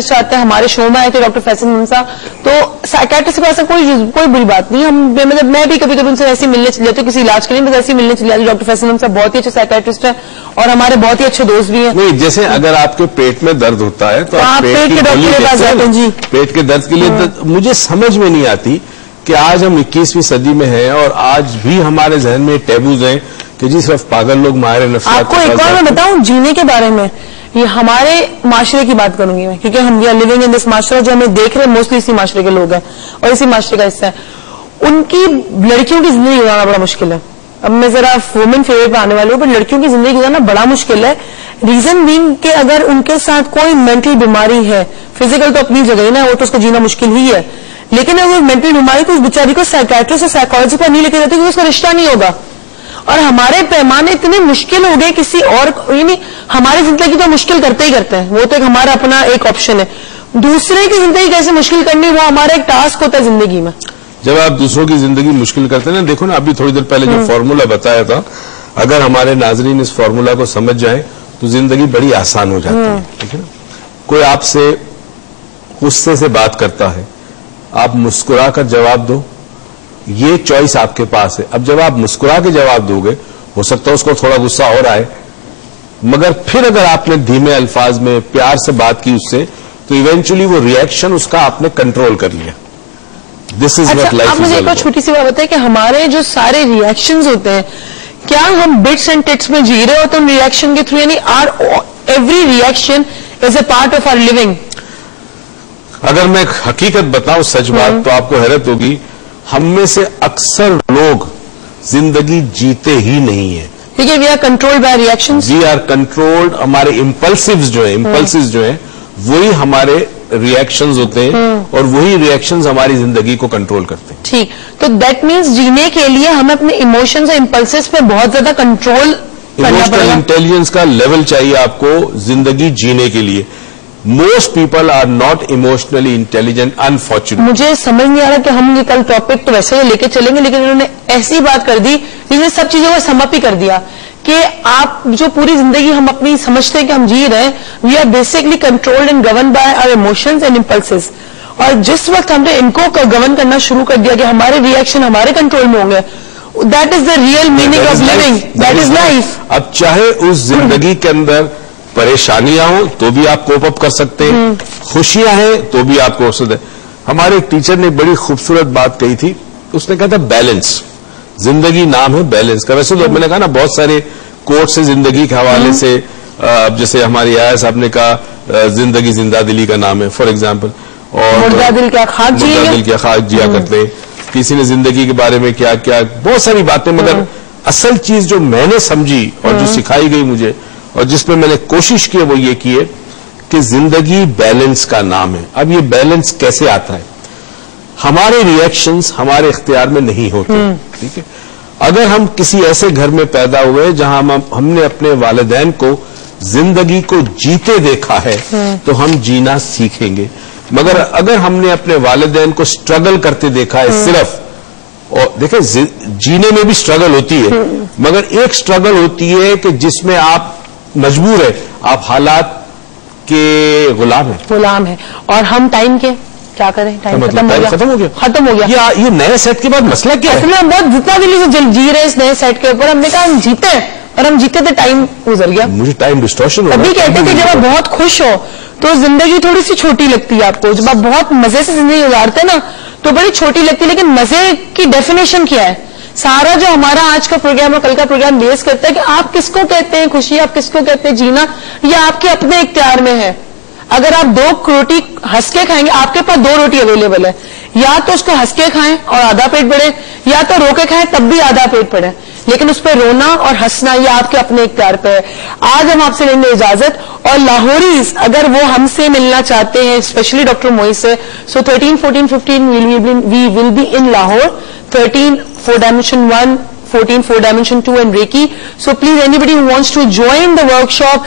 Psychiatrist آتے ہیں, ہمارے شو میں آئے تھے ڈاکٹر فیصل منصا, تو سائیکیٹرسٹ کے پاس کوئی بری بات نہیں. مطلب میں بھی کبھی کبھی ان سے ایسے ملنے چلی جاتی ہوں کسی علاج کے لیے, بس ایسے ملنے چلی جاتی. ڈاکٹر فیصل منصا بہت ہی اچھے سائیکیٹرسٹ ہیں اور ہمارے بہت ہی اچھے دوست بھی ہیں. نہیں, جیسے اگر آپ کے پیٹ میں درد ہوتا ہے تو آپ پیٹ کے ڈاکٹر کے پاس جاتے ہیں. جی, پیٹ کے درد کے لیے مجھے سمجھ میں نہیں آتی کہ آج ہم 21ویں صدی میں ہیں اور آج بھی ہمارے ذہن میں ٹیبوز ہیں کہ جی صرف پاگل لوگ ماہر نفسیات. آپ کو ایک اور میں بتاؤں جینے کے بارے میں, یہ ہمارے معاشرے کی بات کروں گی میں, کیونکہ ہم وی آر لیونگ ان دس معاشرہ, جو ہمیں دیکھ رہے ہیں موسٹلی اسی معاشرے کے لوگ ہیں اور اسی معاشرے کا حصہ ہے. ان کی لڑکیوں کی زندگی گزارنا بڑا مشکل ہے. اب میں ذرا وومن فیور پہ آنے والی ہوں, پر لڑکیوں کی زندگی گزارنا بڑا مشکل ہے. ریزن بینگ کہ اگر ان کے ساتھ کوئی مینٹل بیماری ہے, فزیکل تو اپنی جگہ ہی نا, وہ تو اس کو جینا مشکل ہی ہے, لیکن اگر مینٹل بیماری تو اس بیچاری کو سائیکیٹرسٹ اور سائیکالوجی پر نہیں لے کے جاتے کیونکہ اس کا رشتہ نہیں ہوگا. اور ہمارے پیمانے اتنے مشکل ہو گئے کسی اور, یعنی ہماری زندگی تو مشکل کرتے ہی کرتے ہیں, وہ تو ہمارا اپنا ایک آپشن ہے. دوسرے کی زندگی کیسے مشکل کرنی, وہ ہمارا ایک ٹاسک ہوتا ہے زندگی میں. جب آپ دوسروں کی زندگی مشکل کرتے ہیں نا, دیکھو نا ابھی تھوڑی دیر پہلے جو فارمولا بتایا تھا, اگر ہمارے ناظرین اس فارمولا کو سمجھ جائیں تو زندگی بڑی آسان ہو جاتی ہے. ٹھیک ہے نا, کوئی آپ سے غصے سے بات کرتا ہے, آپ مسکرا کر جواب دو, یہ چوائس آپ کے پاس ہے. اب جب آپ مسکرا کے جواب دو گے, ہو سکتا ہے اس کو تھوڑا غصہ اور آئے, مگر پھر اگر آپ نے دھیمے الفاظ میں پیار سے بات کی اس سے, تو ایونچولی وہ ریئیکشن اس کا آپ نے کنٹرول کر لیا. دس از واٹ لائف از. آپ مجھے ایک اور چھوٹی سی بات بتائیں کہ ہمارے جو سارے ریئیکشنز ہوتے ہیں, کیا ہم بٹس اینڈ ٹٹس میں جی رہے ہوتے ہیں ان ریئیکشن کے تھرو, یعنی every reaction is a part of our living. اگر میں حقیقت بتاؤں, سچ بات, تو آپ کو حیرت ہوگی, ہم میں سے اکثر لوگ زندگی جیتے ہی نہیں ہیں. کیونکہ we are controlled by reactions. We are controlled, ہمارے امپلسیوز جو ہیں وہی ہمارے ریئیکشنز ہوتے ہیں, اور وہی ریئیکشنز ہماری زندگی کو کنٹرول کرتے ہیں. ٹھیک, تو دیٹ مینس جینے کے لیے ہمیں اپنے ایموشنز اور امپلسز پہ بہت زیادہ کنٹرول کرنا پڑے ایموشنل گا. انٹیلیجنس کا لیول چاہیے آپ کو زندگی جینے کے لیے. Most people are not emotionally intelligent, unfortunately. مجھے سمجھ نہیں آ رہا کہ ہم یہ کل ٹاپک تو ویسے ہی لے کے چلیں گے, لیکن انہوں نے ایسی بات کر دی جس نے سب چیزوں کو سم اپ ہی کر دیا کہ آپ جو پوری زندگی ہم اپنی سمجھتے ہیں کہ ہم جی رہے ہیں, we are basically controlled and govern by our emotions and impulses. اور جس وقت ہم نے ان کو گورن کرنا شروع کر دیا کہ ہمارے ریئیکشن ہمارے کنٹرول میں ہوں گے, that is the real meaning of living, that is life. اب چاہے اس زندگی کے اندر پریشانیاں ہوں تو بھی آپ کوپ اپ کر سکتے ہیں, خوشیاں ہیں تو بھی آپ کو ہو سکتے. ہمارے ایک ٹیچر نے بڑی خوبصورت بات کہی تھی, اس نے کہا تھا بیلنس. زندگی نام ہے بیلنس کا. ویسے تو میں نے کہا نا بہت سارے کوٹ سے زندگی کے حوالے سے, جیسے ہماری آیا صاحب نے کہا زندگی زندہ دلی کا نام ہے فار ایگزامپل, اور مردہ دل کیا خاک جیا کرتے ہیں. کسی نے زندگی کے بارے میں کیا کیا, بہت ساری باتیں, مگر اصل چیز جو میں نے سمجھی اور جو سکھائی گئی مجھے اور جس میں میں نے کوشش کی وہ یہ کی ہے کہ زندگی بیلنس کا نام ہے. اب یہ بیلنس کیسے آتا ہے؟ ہمارے ریئیکشنز ہمارے اختیار میں نہیں ہوتے. ٹھیک ہے, اگر ہم کسی ایسے گھر میں پیدا ہوئے جہاں ہم نے اپنے والدین کو زندگی کو جیتے دیکھا ہے تو ہم جینا سیکھیں گے. مگر اگر ہم نے اپنے والدین کو سٹرگل کرتے دیکھا ہے صرف, اور دیکھیں جینے میں بھی سٹرگل ہوتی ہے, مگر ایک سٹرگل ہوتی ہے کہ جس میں آپ مجبور ہے, آپ حالات کے غلام ہیں. اور ہم ٹائم کے کیا کریں, ٹائم ختم ہو گیا. یہ نئے سیٹ کے بعد مسئلہ کیا ہے؟ ہم بہت جتنا دلی سے جی رہے اس نئے سیٹ کے اوپر, ہم نے کہا ہم جیتے ہیں, اور ہم جیتے تھے ٹائم گزر گیا. مجھے ٹائم ڈسٹورشن ہو رہا ہے. ابھی کہتے ہیں کہ جب آپ بہت خوش ہو تو زندگی تھوڑی سی چھوٹی لگتی ہے آپ کو, جب آپ بہت مزے سے زندگی گزارتے ہیں نا تو بڑی چھوٹی لگتی ہے. لیکن مزے کی ڈیفینیشن کیا ہے؟ سارا جو ہمارا آج کا پروگرام اور کل کا پروگرام بیس کرتا ہے کہ آپ کس کو کہتے ہیں خوشی, آپ کس کو کہتے ہیں جینا, یہ آپ کے اپنے اختیار میں ہے. اگر آپ 2 روٹی ہنس کے کھائیں گے, آپ کے پاس 2 روٹی اویلیبل ہے, یا تو اس کو ہنس کے کھائیں اور آدھا پیٹ بڑھے, یا تو رو کے کھائیں تب بھی آدھا پیٹ بڑھے. لیکن اس پہ رونا اور ہنسنا یہ آپ کے اپنے اختیار پہ ہے. آج ہم آپ سے لیں گے اجازت, اور لاہوریز اگر وہ ہم سے ملنا چاہتے ہیں اسپیشلی ڈاکٹر موئی سے, so 13, 14, 15 we will be in Lahore. 13 4 Dimension 1 14 4 dimension 2 and Reiki. So please anybody who wants to join the workshop,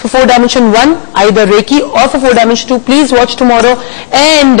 for 4 dimension 1 either Reiki or for 4 dimension 2 please watch tomorrow and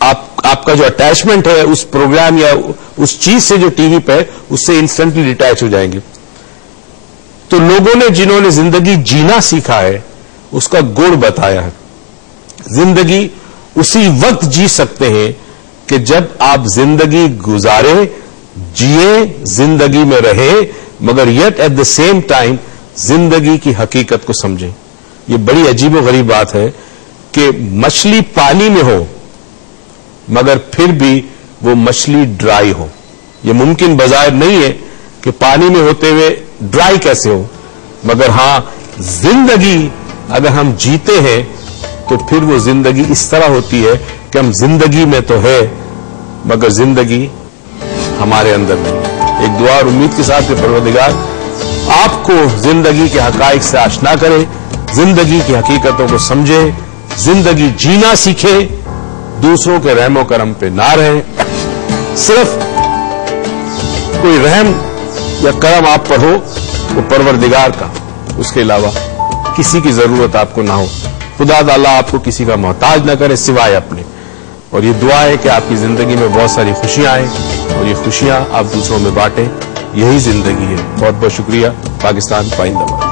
آپ کا جو attachment ہے اس programme یا اس چیز سے جو T V پہ ہے اس سے انسٹنٹلی ڈیٹیچ ہو جائیں گے. تو لوگوں نے جنہوں نے زندگی جینا سیکھا ہے اس کا گڑ بتایا ہے. زندگی اسی وقت جی سکتے ہیں کہ جب آپ زندگی گزارے, جیے, زندگی میں رہے, مگر yet at the same time زندگی کی حقیقت کو سمجھیں. یہ بڑی عجیب و غریب بات ہے کہ مچھلی پانی میں ہو مگر پھر بھی وہ مچھلی ڈرائی ہو. یہ ممکن بظاہر نہیں ہے کہ پانی میں ہوتے ہوئے ڈرائی کیسے ہو, مگر ہاں زندگی اگر ہم جیتے ہیں تو پھر وہ زندگی اس طرح ہوتی ہے کہ ہم زندگی میں تو ہے مگر زندگی ہمارے اندر نہیں. ایک دعا اور امید کے ساتھ کہ پروردگار آپ کو زندگی کے حقائق سے آشنا کرے, زندگی کی حقیقتوں کو سمجھے, زندگی جینا سیکھے, دوسروں کے رحم و کرم پہ نہ رہے. صرف کوئی رحم یا کرم آپ پر ہو وہ پروردگار کا, اس کے علاوہ کسی کی ضرورت آپ کو نہ ہو. خدا تعالیٰ آپ کو کسی کا محتاج نہ کرے سوائے اپنے. اور یہ دعا ہے کہ آپ کی زندگی میں بہت ساری خوشیاں آئیں اور یہ خوشیاں آپ دوسروں میں بانٹیں. یہی زندگی ہے. بہت بہت شکریہ. پاکستان پائندہ باد.